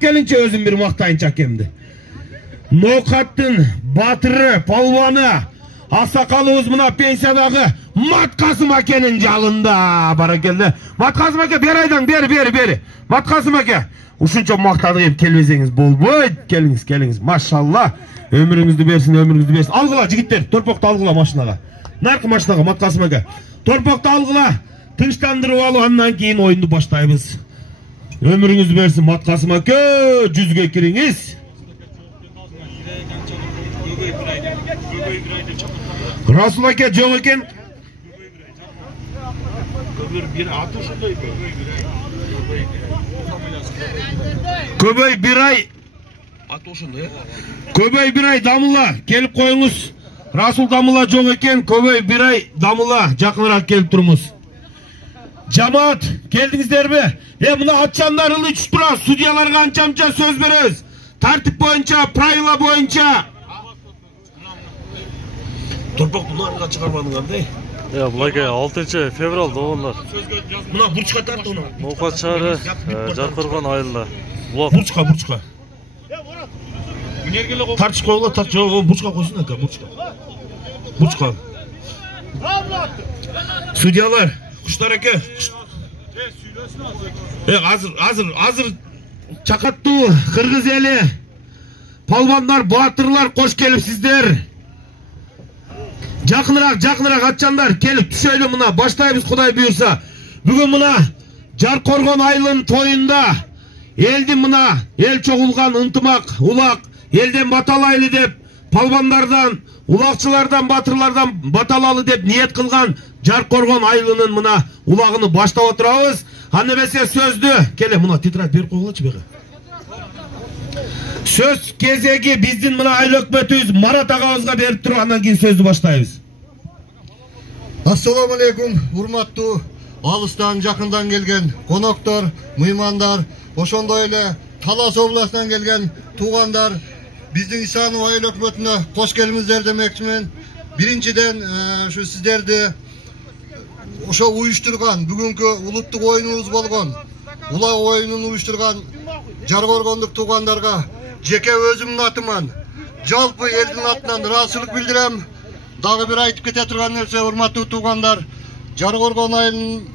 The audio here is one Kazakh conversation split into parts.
Gelince özüm bir maktayınca kemdi. Nokattın batırı, palvanı, aksakalımız mına pensiyadağı Matkasım Ake'nin calında bara geldi. Matkasım Ake bir aydan beri. Matkasım Ake. Uşunca maktadığı kelbezeniz bol boy. Geliniz. Maşallah. Ömrünüzü versin. Algıla jigitler. Torpakta algıla maşinaga. Narkı maşinaga Matkasım Ake. Torpakta algıla. Tınçtandırıp alıp andan keyin oyundu başlayız. Ömrünüzü versin Matkasım Ake. Yüzüge kiriniz. Rasul Ake çok eken. Köbey bir ay. Köbey bir ay damıla gelip koyunuz. Rasul damıla çok eken. Köbey bir ay damıla jakыныrak gelip turumuz. Cemaat geldinizler mi? Buna atçanlar ılı uçtura. Sudyalarga ançamça söz veriyoruz. Tartip boyunca, pravila boyunca. Torpak bunları çıkarmadın abi. Ya bulay 6 fevral doğanlar. Buna burçka tarttı onu. Nokat çağrı Jarkırgan ayıldı. Burçka. Tartış koyula tartış. Burçka koysun da burçka. Sudyalar, kuşlar eke. Hazır. Çakattı, Kırgız eli. Palvanlar, batırlar, koş gelip sizler. Jakыныrak atçanlar kelip düşeyle mına başlayımız Kuday buyursa. Bugün mına Jarkorgon ayılın toyunda eldi mına el çoğulgan ıntımak ulak elden batalaylı dep palvanlardan ulakçılardan batırlardan batalalı dep niyet kılgan Jarkorgon ayılının mına ulağını başta oturabız. Hannemese sözdü kele mına titrat bir koyulaçı beğe. Söz кезеги биздин мына айыл өкмөтүбүз Марат агабызга берип туруп андан кийин сөздү баштайбыз. Assalamu alaikum, урматтуу алыстан жакындан келген коноктор, мыймандар, ошондой эле Талас областынан келген туугандар, биздин Исанов айыл өкмөтүнө кош келиңиздер демекчимин. Биринчиден ушу сиздерди ошо уюштурган бүгүнкү улуттук оюнубуз болгон улак оюнун уюштурган Жаркоргондук туугандарга жеке өзүмдүн атыман жалпы элдин атынан ыраазычылык билдирем. Дагы бир айтып кете турган нерсе, урматтуу туугандар, Жаркоргон айылынын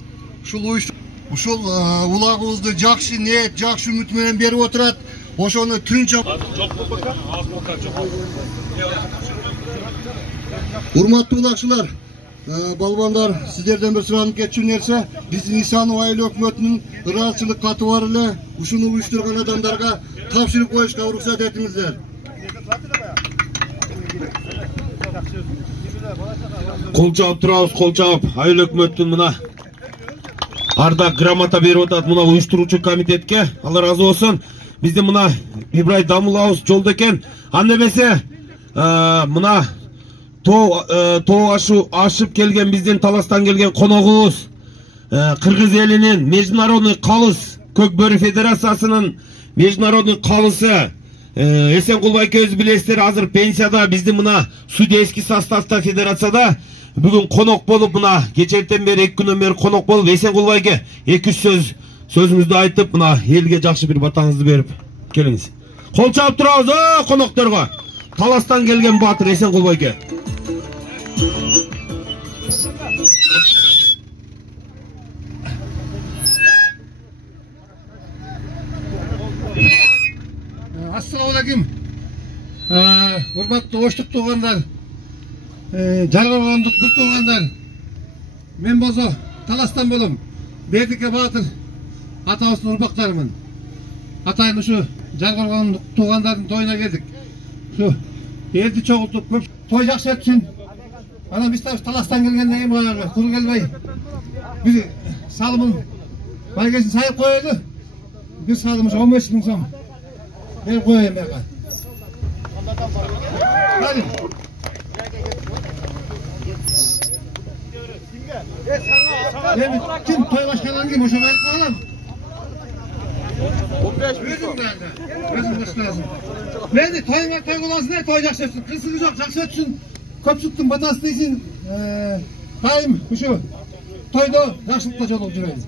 ушул улагыбызды жакшы ниет, жакшы үмүт менен берип отурат. Ошону түнчө урматтуу улакчылар, балбандар, сиздерден бир суранып кетчү нерсе, биздин Исанов айыл өкмөтүнүн ыраазычылык каты бар эле. Ушуну уюштурган адамдарга тапшырып коюшка уруксат этиңиздер. Кол жаап турабыз, айыл өкмөттүн мына ардак грамота берип атат мына уюштуруучу комитетке. Алла разы болсун. Биздин мына Ибрай дамылабыз жолдо экен. Анда эмесе мына тоо ашып келген биздин Таластан келген коногубуз Кыргыз элинин международный калыс Көкбөрү федерациясынын международный калысы Эсенкулов экөөбүз билесиздер, азыр пенсияда биздин мына судейский составда федерацияда бүгүн конок болуп мына кечерден бери 2 күнөн бери конок болуп Эсенкулов эке 200 сөзүңүздү айтып мына элге жакшы бир батаңызды берип келиңиз. Кол чаап турабыз конокторго. Таластан келген батыр Эсенкулов эке. Assalamu alaikum. Урматтуу оштук туугандар, Жаркоргондук бир туугандар. Мен болсо Таластан болом. Бердике Баатыр атабыздын урмактарымын. Атайын ушу Жаркоргондук туугандардын тоюна келдик. Ушу элди чогултуп көп той жакшы өтсүн. Анан биз Таластан келгенден кийин баягы кул келбей бир салымын байгесин сайып коелу. Бир салым 15 000 сом. Ben koyayım baka. Hadi. Ben kim toy başkanı kim? Hoşa verip koyalım. 15 bin. Özüm başkanı. Ben de toy kolasın ne toy jakşı ötsün. Kısığı yok jakşı ötsün. Köpsüttün batası değilsin. Tayyim şu. Toyda jakşılıkta jol olup жүрөйүн.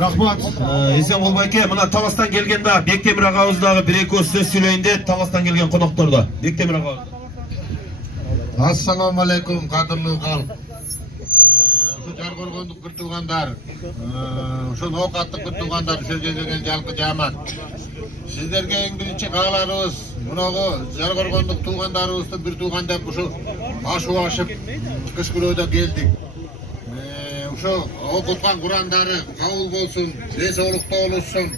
Рахмат. Есен болбайке, мына Таластан келгенде Бектемир агабыздағы бір-екі сөз сүйлейінде Таластан келген қонақтарда. Бектемир агабыз. Ассаламу алейкум, қадірлі халық. Жарқорғондық бір туғандар, ушул оокаттык бір туғандар, ушул жерден жалпы жамаат. Сіздерге ең бірінші қаларыбыз, мынау Жарқорғондық туғандарыбызды бір туған деп ушу ашу ашып, кышкырууда келдик. Ушу окуткан Курандары кабыл болсун, денсаулыкта болушsun.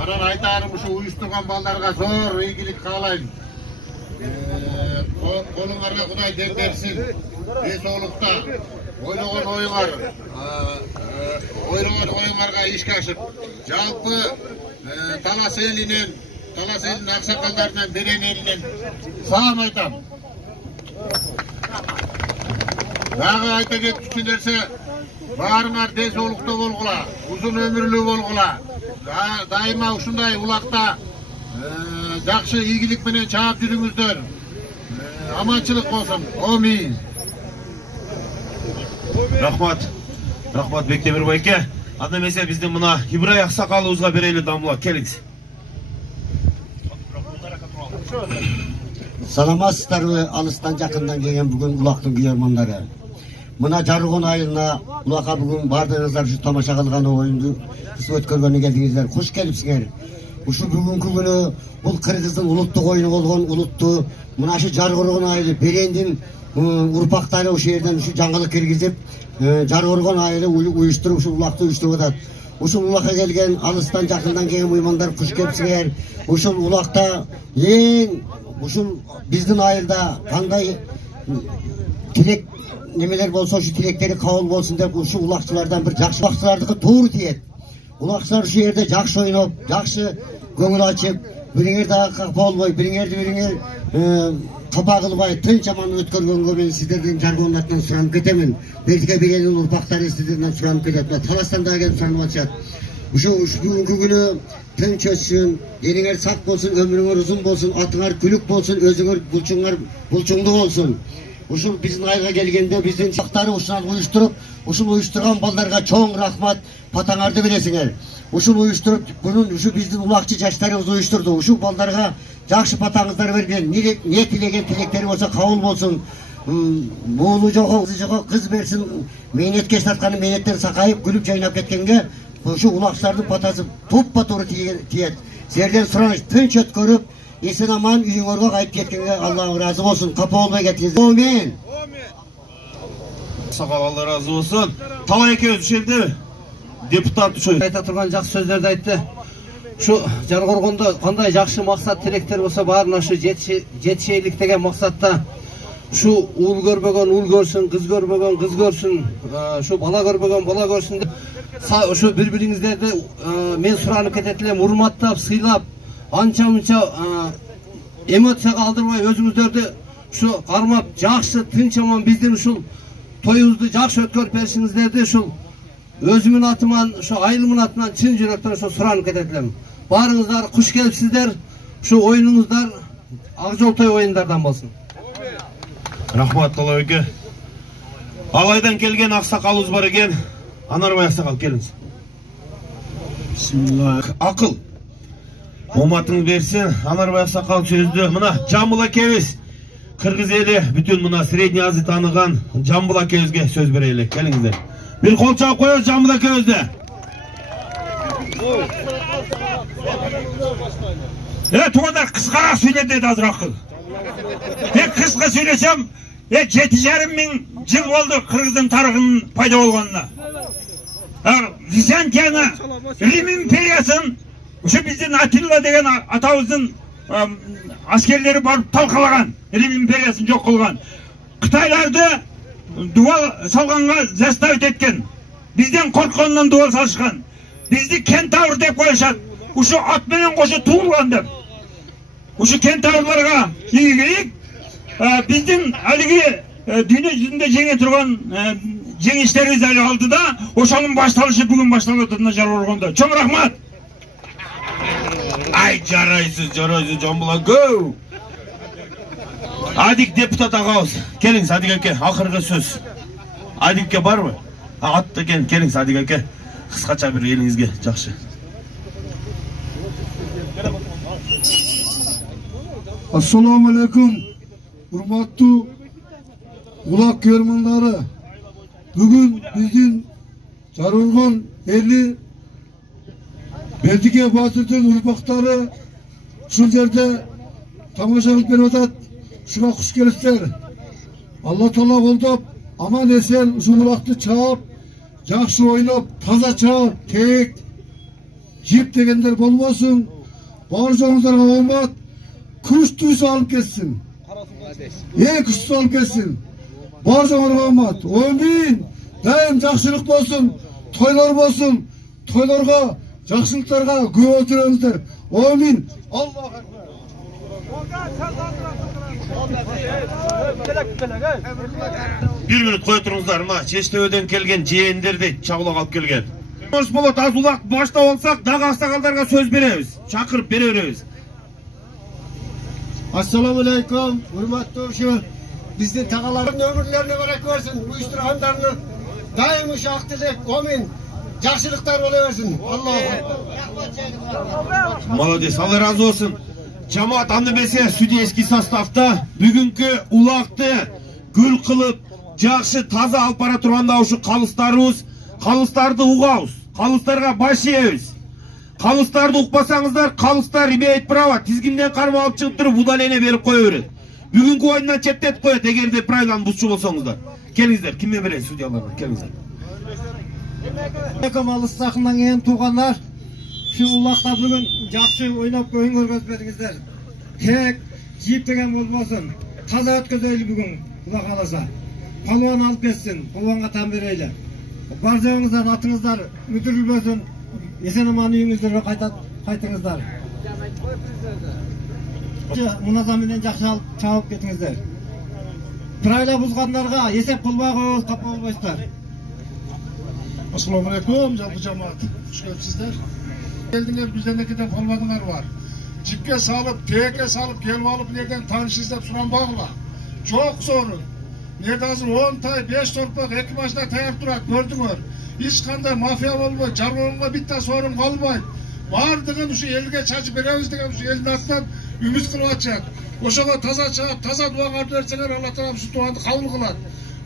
Анан айтарым ушу уюштурган балдарга зор ийгилик каалайм. Колуңарга Кудай дем берсин. Денсаулыкта ойлогон оюңарга ишке ашып, жалпы Талас элинен, Талас элинин аксакалдарынан, Берен элинен салам айтам. Дагы айта кетчү нерсе, баарыңар денсаулыкта болгула, узун өмүрлүү болгула. Дайыма ушундай улакта жакшы ийгилик менен чаап жүрүңүздөр. Аманчылык болсун. Амин. Рахмат. Рахмат Бектемир байке. Анда эмесе биздин мына Ибрай аксакалыбызга берели дамла. Келиңиз. Саламатсыздарбы, алыстан жакындан келген бүгүн улактын күйөрмандары. Мына жаргон айылына улакка бүгүн бардыгыңыздар ушу тамаша кылган оюнду өткөргөнү келдиңиздер. Куш келипсиңер. Ушу бүгүнкү күнү бул кыргыздын улуттук оюну болгон улутту мына ушу Жаргоргон айылы Берендин урпактары ушул жерден ушу жаңылык киргизип, Жаргоргон айылы уюштуруп ушу улакты уюштуруп атат. Ушул улакка келген алыстан жакындан келген мыймандар куш келипсиңер. Ушул улакта эң ушул биздин айылда кандай тилек немелер болсо ушу тилектери кабыл болсун деп ушул улакчылардан бир жакшы улакчылардыкы туура тиет. Улакчылар ушул жерде жакшы ойноп, жакшы көңүл ачып, бириңер дагы капа болбой, бириңер капа кылбай, тынч аман өткөргөнгө мен сиздердин Жаргондун атынан суранып кетемин. Бертке Беренин урпактары сиздерден суранып кетет. Таластан дагы келип суранып атышат. Ушу бүгүнкү күнү тынч өтсүн, дениңер сак болсун, өмүрүңөр узун болсун, атыңар күлүк болсун, өзүңөр булчуңдуу болсун. Ушул биздин айга келгенде биздин чактары ушунан уюштуруп, ушул уюштурган балдарга чоң рахмат, патаңарды бересиңер. Ушул уюштуруп, бүгүн ушу биздин улакчы жаштарыбыз уюштурду. Ушул балдарга жакшы патаңыздар берген, не тилеген тилектери болсо кабыл болсун. Буулу жoko кыз берсин, мээнеткеч тартканы мээнеттен сакайып, күлүп жайнап кеткенге ушу улакчылардын патасы туппа туура тиет. Силерден сураныш тынч өткөрүп, эсен аман үйүңөргө кайтып кеткенге Аллах ыраазы болсун. Капа болбой кетиңиздер. Амин. Сакал Алла ыраазы болсун. Талай экөөбүз ушелде депутат ушу айта турган жакшы сөздөрдү айтты. Ушу Жаргоргондо кандай жакшы максат тилектер болсо баарына ушу жетишейлик деген максатта ушу уул көрбөгөн уул көрсүн, кыз көрбөгөн кыз көрсүн, ушу бала көрбөгөн бала көрсүн деп ушу бири-бириңиздерди мен суранып кетет элем, урматтап, сыйлап, анча-мынча эмоцияга алдырбай өзүңүздөрдү ушу кармап, жакшы тынч аман биздин ушул тоюбузду жакшы өткөрүп беришиңиздерди ушул өзүмүн атыман, ушу айылымын атынан чын жүрөктөн ушу суранып кетет элем. Баарыңыздар куш келипсиздер. Ушу оюнуңуздар ак жол той оюндардан болсун. Рахмат Талайке. Алайдан келген аксакалыбыз бар экен. Анарбай аксакал келиңиз. Бисмилlah. Акыл. Оматың берсин. Анарбай аксакал сөздү. Мына Жамбыл акебиз. Кыргыз эли бүтүн мына Средний Азия тааныган Жамбыл акебизге сөз берели. Келиңиздер. Bir kol çabuk koyuyoruz Jambıldaki özde. Evet tuğanlar kıskarak söyledi dedi hazır akıl. Ben kıska söylesem 7,5 bin yıl oldu Kırgız'ın tarihinin payda olganına. Vizantiyana, Rim imperiyasın, şu bizim Atilla degen atağımızın askerleri barıp talkalagan, Rim imperiyasını yok kılgan. Kıtaylarda duval salganга заставить etken. Bizden korkkandan duval salışkan. Bizdi kentavr dep koyuşat. Uşu at menen koşu tuğulgan dep. Uşu kentavırlarga yigiyik. Bizden haligi dünya yüzünde jеңе turgan жеңişlerimiz ali aldı da oşanın başlalışı bugün başlalıdığında Jargorgonda. Çok rahmat. Ay jaraysız Jambul go. Adik deputat ağabeyimiz. Keliniz Adik aka. Ahırgı söz. Adik'e var mı? Attı geliniz Adik aka. Kıskaça bir elingizge жақсы. Assalamu alaikum. Hurmatlı ulak görmanları. Bugün bizim Sarılgan eli Berdike Batır'ın urpakları şu yerde tamaşa kılıp beratat. Şuna hoş gelipler. Allah Teala koldup aman esen şu ulaktı çağıp жақсы oynap taza çağıp tek jip degenler bolmasın. Bağır joğunuzlarga olmat. Күштүүсү алып кетсин. Күштүүсү алып кетсин. Бар жоңорго амат. Өмүн дайым жакшылык болсун, тойлор болсун. Тойлорго, жакшылыктарга күбө өтүрөңүздөр. Өмүн. Аллах Bir minut koy turuңуздар, мына Чечтебеден келген жээндерди чабуулап алып келген. Кош болот, аз улак баштап алсак, дагы аксакалдарга сөз беребиз. Чакырып бере беребиz. Assalamu alaikum. Hurmatlı şu bizden tağaların ömürlerine bırak versin. Uyuşturanlarını daim uşaktıcak, omin. Жақсылықтар ola versin. Allah'a. Молодец, Allah razı olsun. Cemaat annemese südyeski sastavda bugünkü ulakты gül kılıp жақсы taza alып bара turganda uşu kalыстарды uğabız. Kalыстарға baş yeyebиз. Kalыстарды uqpasaңыздар, kalыстар имеет право тизгинден карма алып чыгып туруп удаление берип кое берет. Бүгүнкү oyundan четтетип коет эгерде правиланы бузчу болсоңуздар. Келиңиздер, кимге берет судьяларга? Келиңиздер. Алыстакынан кийин туугандар, şu улакта бүгүн жакшы ойноп көңүл көргөзбөдүңүздөр. Тек жип деген болбосун. Таза өткөзөйлү бүгүн, Кудай кааласа. Палуан алып кетсин, палуанга тан берели. Бар жоңуңуздар, атыңыздар мүдүрүлбөсүн. Esen aman үйүңүздөргө кайтыңыздар. Муназам менен жакшы алып чабып кетиңиздер. Правила бузгандарга эсеп кылбай коебуз, капа болбойсуздар. Assalamu alaikum. Жалпы жамаат. Хуш келипсиздер. Келдиңер, бизденекиден полбадыңар бар. Жипке салып, тээкке салып, келип алып нерден тааныш издеп суранбагыла. Жок сорун. Нерде азыр 10 тай, 5 торпак, 2 машина таяр турат, көрдүңөр. Hiç kандай мафия болбойт, жаргонго битте сорун калбайт. Бардыгын ушу элге чачып беребиз деген ушу элдин атынан үмүт кылып атышат. Ошого таза чыгып, таза дуа кылып берсеңер, Алла Таала ушу дуанды кабыл кылат.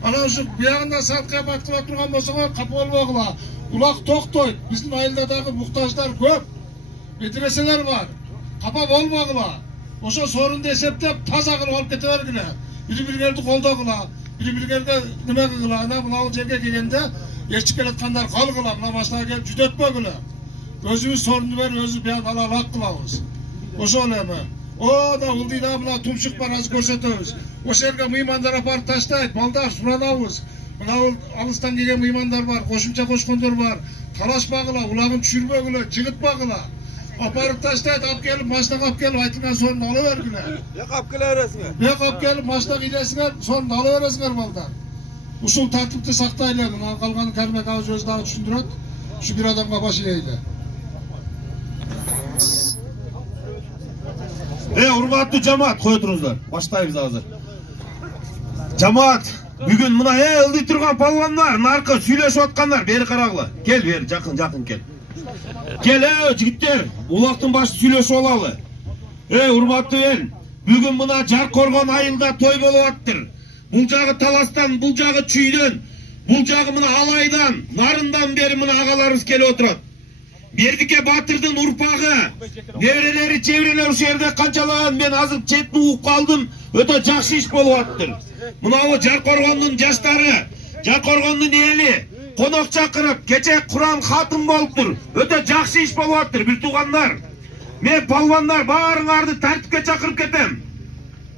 Анан ушу биягында саат кыямат кыла турган болсоңор капа болбогула. Улак токтойт. Биздин айылда дагы муктаждар көп. Медреселер бар. Капа болбогула. Ошо сорунду эсептеп таза кылып алып кете бергиле. Бири-бириңерди колдогула. Бири-бириңерге неме кылгыла. Анан мына жерге келгенде Geçip geletkanlar kalgıla, buna başına gelip cüdetmegüle. Özümüz sorunu ver, özü bir an alalak kılavuz. O şöyle mi? O da ulduyla buna tumşuk barası görsetemiz. O şerge mıymandar aparıp taştayıp, baldar suranavuz. Buna alıstan gelen mıymandar var, koşumça koşkondor var. Talaşmagıla, ulağın çürmegüle, cıgıtmagıla. Aparıp taştayıp, ap gelip, maçtan ap gelip, aytından sonunu alıvergüle. Bek ap geleveresinger. Bek ap gelip, maçtan gidesinger, sonunu alıveresinger baldan. Usul tartipti saktayla, kalganı Kermek Ağız özü daha düşündürüt. Şu bir adamga başı eyle. Hurmatlı cemaat, koy turuңуздар. Başlayız hazır. Cemaat, bugün mına ıldı turgan palvanlar, narkı süйлöşüp atkanlar, beri karagıla. Gel beri, jakın gel. Gel jigitler, ulaktın başı süйлöşüp olalı. Hurmatlı el, bugün mına Жаркоргон айылда той болуп attır. Бұл жағы таластан, бұл жағы чүйден, бұл жағы мына алайдан, нарындан бері мына ағаларымыз келіп отырады. Бердіке Батырдың ұрпағы, неврелері, чеврелері осы жерде қаншалаған, мен азыр четін уып қалдым, өте жақсы іш болып аттыр. Мынау Жаркоргондың жаштары, Жаркоргондың елі, қонақ шақырып, кече Құран хатым болып тұр, өте жақсы іш болып аттыр, бір туғандар. Мен палвандар барыңарды тәртіпке шақырып кетем.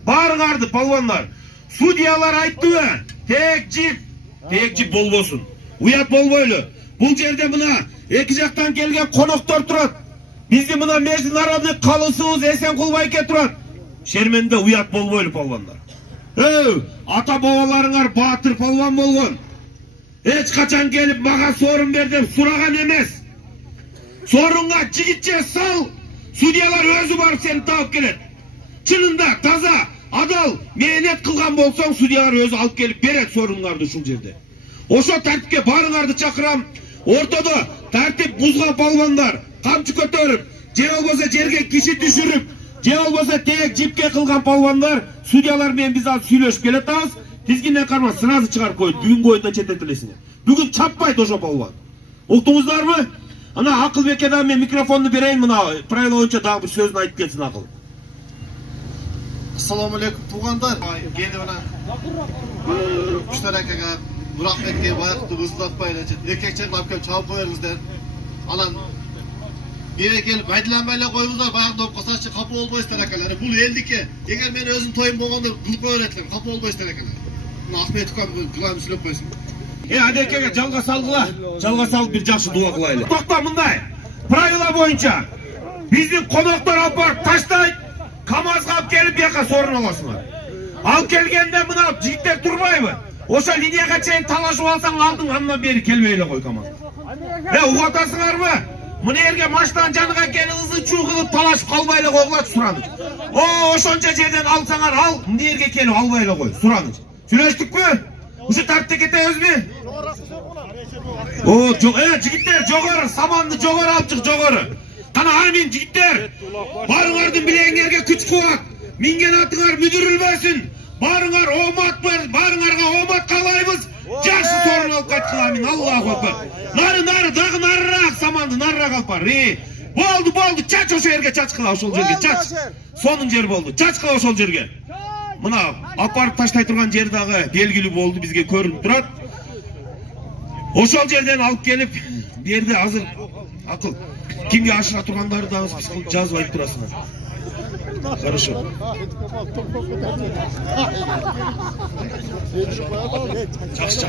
Барыңарды палвандар. Судьялар айтты, tek jip болбосун. Уят болбойлу. Бул жерде мына эки жактан келген коноктор турат. Биздин мына международный калысыбыз эсен кулбайке турат. Шерменде уят болбойлу палвандар. Ата бабаларыңар батыр палван болгон. Эч качан келип мага сорун бер деп сураган эмес. Сорунга жигитче сал. Судьялар өзү барып сени таап келет. Чынында таза адал мeenet кылган болсоң судьялар өзү алып келип берет соруңарды ушул жерде. Ошо тартипке барыңарды чакырам. Ортодо тартип бузган палвандар, камчы көтөрүп, же болбосо жерге киши түшүрүп, же болбосо тек жипке кылган палвандар судьялар менен биз азыр сүйлөшүп келатабыз. Тизгинден карма сразу чыгарып койду. Бүгүнкү оюндан четтетилесиңер. Бүгүн чаппайт ошо палван. Уктуңуздарбы? Ана Акылбекке да мен микрофонду берейин, мына правила боюнча дагы бир сөзүн айтып келсин Акыл. Assalomu alaykum tug'anlar. Keyin mana Mushtarakaga, Muratbekka vaqtni uzatmaylarchi. Erkakcha olib kelib chavib qo'yingizlar. Anan beri kelib aytlanmaylar qo'yingizlar, vaqt olib qolsachi xafa bo'lmaysizlar akalari. Bu eldiki, agar men o'zim to'yim bo'lganda qilib qo'yardim, xafa bo'lmaysizlar akalari. Buni Ahmet ukam bularni silib qo'ysin. Адекеге жалга салгыла. Жалга салып бир жакшы дуа кылайлы. Токто мындай. Правила боюнча биздин коноктор алып барып таштайт. КамАЗга алып келип бияка сорун аласыңар. Алып келгенде мына жигиттер турбайбы? Ошо линияга чейин талашып алсаң алдың, андан бери келбей эле кой КамАЗ. Угатасыңарбы? Мына жерге машинанын жанына келип ызы-чуу кылып талашып калбай эле койгулачы сураныч. Ошончо жерден алсаңар ал, мына жерге келип албай эле кой, сураныч. Сүйлөштүкпү? Ушул тартипте кетебизби? Жигиттер жогору, саманды жогору алып чык, жогору. Кана амин жигиттер. Барыңардын билегиңерге күч кубат. Минген атыңар мүдүрүлбөсүн. Барыңар омат бар, барыңарга омат каалайбыз. Жакшы сорун алып кайткыла амин. Аллаху акбар. Нары, дагы нарыраак саманды нарыраак алып бар. Болду, чач ошол жерге чачкыла, ошол жерге чач. Сонун жер болду. Чачкыла ошол жерге. Мына алып барып таштай турган жер дагы белгилүү болду, бизге көрүнүп турат. Ошол жерден алып келип, берди азыр Акыл. Кимге ашыра тургандарды дагы список жазып айтып турасыңар. Хорошо. Чакшы.